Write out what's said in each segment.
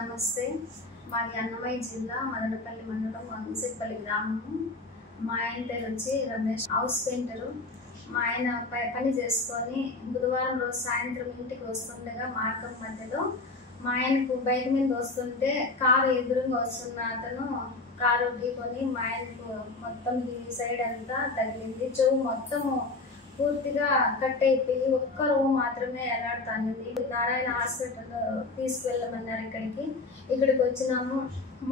నమస్తే. మాది అన్నమయ్య జిల్లా మదనపల్లి మండలం వంశీపల్లి గ్రామము. మా ఆయన పేరు వచ్చి రమేష్, హౌస్ పెయింటరు. మా ఆయన పని చేసుకొని బుధవారం రోజు సాయంత్రం ఇంటికి వస్తుండగా మార్గం మధ్యలో మా ఆయనకు బైక్ మీద వస్తుంటే కారు ఎదురుగా వస్తున్న అతను కారు ఢీకొని మా ఆయనకు మొత్తం ఈ సైడ్ అంతా తగిలింది. చెవు మొత్తము పూర్తిగా కట్ అయిపోయి ఒక్క రూమ్ మాత్రమే ఎలాడుతానింది. నారాయణ హాస్పిటల్ తీసుకువెళ్ళమన్నారు. ఇక్కడికి వచ్చినాము.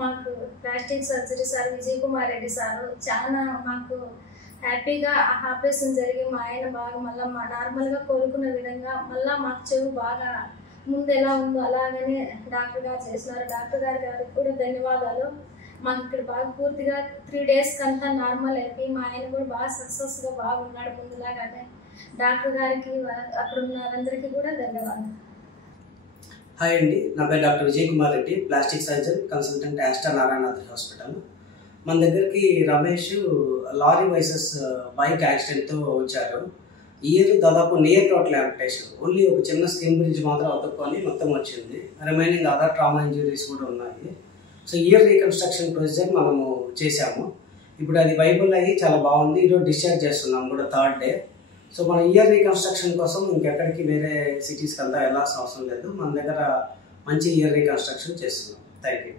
మాకు plastic surgery sir Vijay Kumar Reddy sir చాలా మాకు హ్యాపీగా ఆపరేషన్ జరిగి మా ఆయన బాగా మళ్ళీ నార్మల్గా కోరుకున్న విధంగా మళ్ళీ మాకు చెవు బాగా ముందు ఎలా ఉందో అలాగనే డాక్టర్ గారు చేసినారు. డాక్టర్ గారికి కూడా ధన్యవాదాలు. మాకు ఇక్కడ బాగా పూర్తిగా 3 days కంతా నార్మల్ అయిపోయి మా ఆయన కూడా బాగా సక్సెస్గా బాగున్నాడు ముందులాగానే. డాక్టర్ గారికి అక్కడ ఉన్న వాళ్ళందరికీ కూడా ధన్యవాదాలు. హాయ్ అండి, నా పేరు doctor Vijay Kumar Reddy, plastic surgeon consultant Aster Narayana hospital. మన దగ్గరికి రమేష్ లారీ వైసెస్ బైక్ యాక్సిడెంట్తో వచ్చారు. ఇయర్ దాదాపు నియర్ టోటల్ యాంపిటేషన్, ఓన్లీ ఒక చిన్న స్కిన్ బ్రిడ్జ్ మాత్రం అతుక్కొని మొత్తం వచ్చింది. రిమైనింగ్ అదర్ ట్రామా ఇంజరీస్ కూడా ఉన్నాయి. సో ఇయర్ రీకన్స్ట్రక్షన్ ప్రొసీజర్ మనము చేసాము. ఇప్పుడు అది వైబుల్ అయ్యి చాలా బాగుంది. ఈరోజు డిశ్చార్జ్ చేస్తున్నాం కూడా 3rd day. సో మన ఇయర్ రీకన్స్ట్రక్షన్ కోసం ఇంకెక్కడికి వేరే సిటీస్కి అంతా వెళ్ళాల్సిన అవసరం లేదు. మన దగ్గర మంచి ఇయర్ రీకన్స్ట్రక్షన్ చేస్తున్నాం. Thank you.